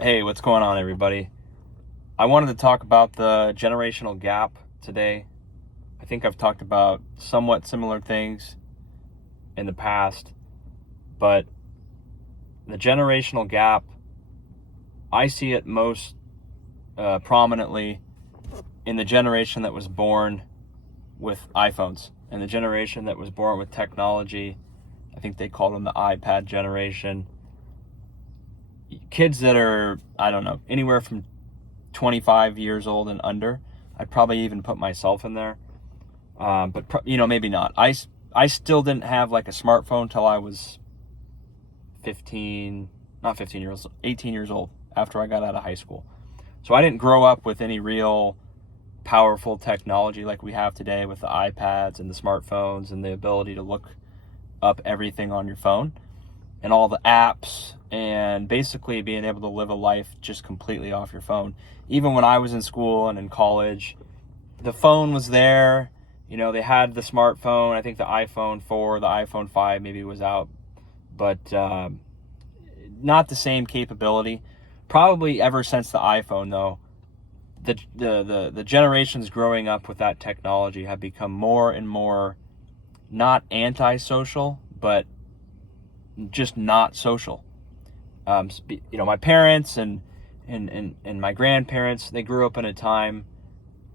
Hey, what's going on, everybody? I wanted to talk about the generational gap today. I think I've talked about somewhat similar things in the past, but the generational gap, I see it most prominently in the generation that was born with iPhones and the generation that was born with technology. I think they call them the iPad generation. Kids that are, I don't know, anywhere from 25 years old and under. I'd probably even put myself in there. But maybe not. I still didn't have like a smartphone till I was 15, not 15 years, 18 years old after I got out of high school. So I didn't grow up with any real powerful technology like we have today with the iPads and the smartphones and the ability to look up everything on your phone and all the apps and basically being able to live a life just completely off your phone. Even when I was in school and in college, the phone was there. They had the smartphone. I think the iPhone 4, the iPhone 5 maybe was out, but not the same capability. Probably ever since the iPhone, though, the generations growing up with that technology have become more and more not antisocial, but just not social. My parents and my grandparents, they grew up in a time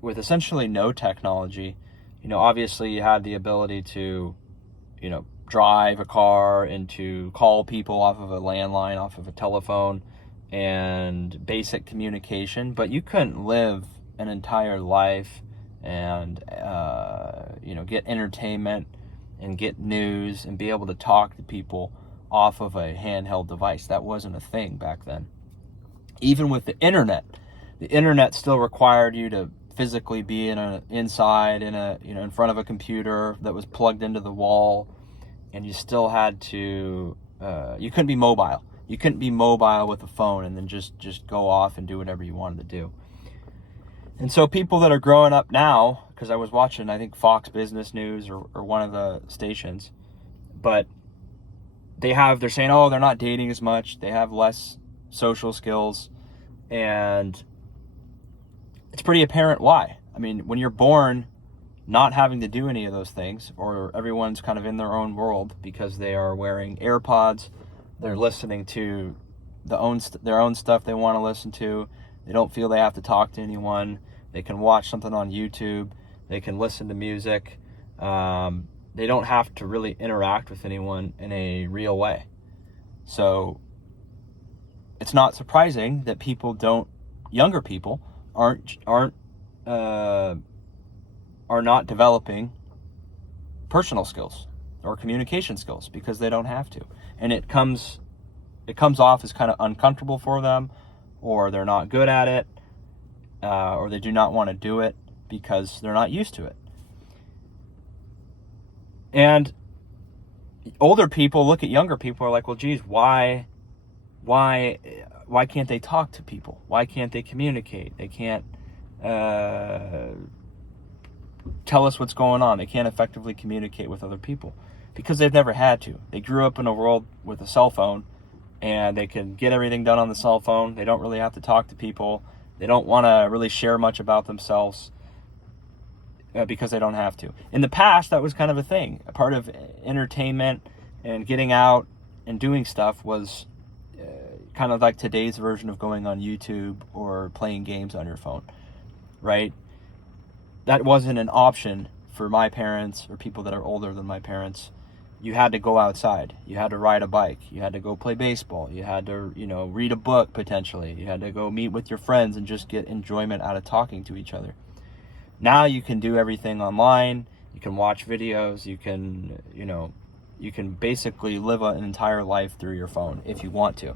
with essentially no technology. Obviously you had the ability to, drive a car and to call people off of a landline, off of a telephone, and basic communication, but you couldn't live an entire life and, get entertainment and get news and be able to talk to people off of a handheld device. That wasn't a thing back then. Even with the internet still required you to physically be inside in front of a computer that was plugged into the wall, and you still had to you couldn't be mobile. You couldn't be mobile with a phone and then just go off and do whatever you wanted to do. And so people that are growing up now, because I was watching, I think Fox Business News or one of the stations, but they're saying, oh, they're not dating as much. They have less social skills. And it's pretty apparent why. I mean, when you're born not having to do any of those things, or everyone's kind of in their own world because they are wearing AirPods, they're listening to their own stuff they want to listen to. They don't feel they have to talk to anyone. They can watch something on YouTube. They can listen to music. They don't have to really interact with anyone in a real way. So it's not surprising that younger people are not developing personal skills or communication skills because they don't have to. And it comes off as kind of uncomfortable for them, or they're not good at it, or they do not want to do it because they're not used to it. And older people look at younger people are like, well, geez, why can't they talk to people? Why can't they communicate? They can't tell us what's going on. They can't effectively communicate with other people because they've never had to. They grew up in a world with a cell phone, and they can get everything done on the cell phone. They don't really have to talk to people. They don't want to really share much about themselves because they don't have to. In the past, that was kind of a thing. A part of entertainment and getting out and doing stuff was kind of like today's version of going on YouTube or playing games on your phone, right? That wasn't an option for my parents or people that are older than my parents. You had to go outside. You had to ride a bike. You had to go play baseball. You had to, read a book potentially. You had to go meet with your friends and just get enjoyment out of talking to each other. Now you can do everything online. You can watch videos. You can basically live an entire life through your phone if you want to.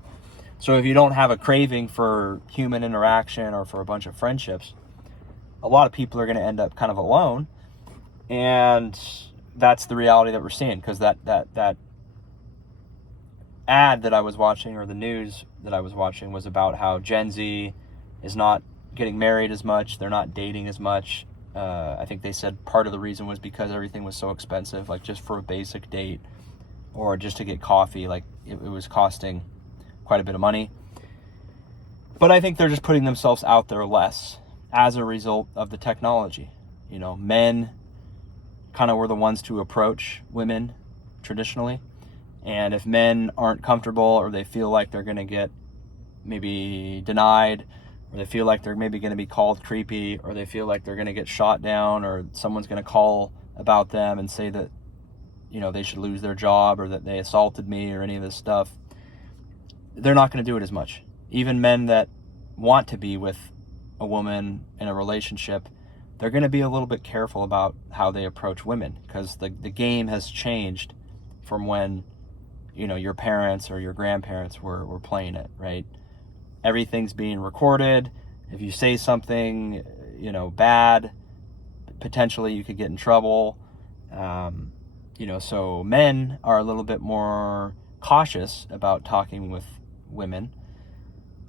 So if you don't have a craving for human interaction or for a bunch of friendships, a lot of people are going to end up kind of alone. And that's the reality that we're seeing, because that ad that I was watching, or the news that I was watching, was about how Gen Z is not getting married as much. They're not dating as much. I think they said part of the reason was because everything was so expensive, like just for a basic date or just to get coffee, like it was costing quite a bit of money. But I think they're just putting themselves out there less as a result of the technology. You know, men kind of were the ones to approach women traditionally. And if men aren't comfortable, or they feel like they're going to get maybe denied, or they feel like they're maybe going to be called creepy, or they feel like they're going to get shot down, or someone's going to call about them and say that, you know, they should lose their job, or that they assaulted me, or any of this stuff, they're not going to do it as much. Even men that want to be with a woman in a relationship, they're going to be a little bit careful about how they approach women, because the game has changed from when, you know, your parents or your grandparents were playing it, right? Everything's being recorded. If you say something, you know, bad, potentially you could get in trouble. You know, so men are a little bit more cautious about talking with women.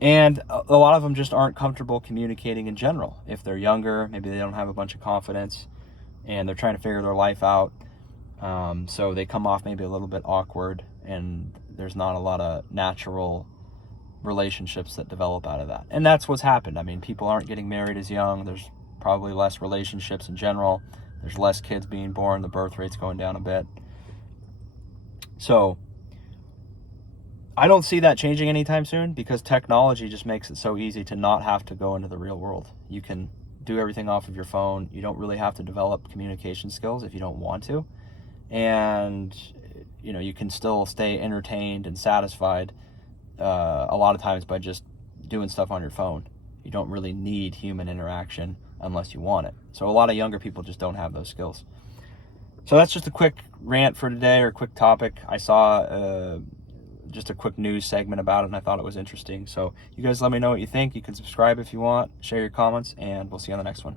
And a lot of them just aren't comfortable communicating in general. If they're younger, maybe they don't have a bunch of confidence and they're trying to figure their life out. So they come off maybe a little bit awkward, and there's not a lot of natural relationships that develop out of that. And that's what's happened. I mean, people aren't getting married as young. There's probably less relationships in general. There's less kids being born. The birth rate's going down a bit. So I don't see that changing anytime soon, because technology just makes it so easy to not have to go into the real world. You can do everything off of your phone. You don't really have to develop communication skills if you don't want to. And, you know, you can still stay entertained and satisfied a lot of times by just doing stuff on your phone. You don't really need human interaction unless you want it. So a lot of younger people just don't have those skills. So that's just a quick rant for today, or a quick topic. I saw just a quick news segment about it, and I thought it was interesting. So you guys let me know what you think. You can subscribe if you want, share your comments, and we'll see you on the next one.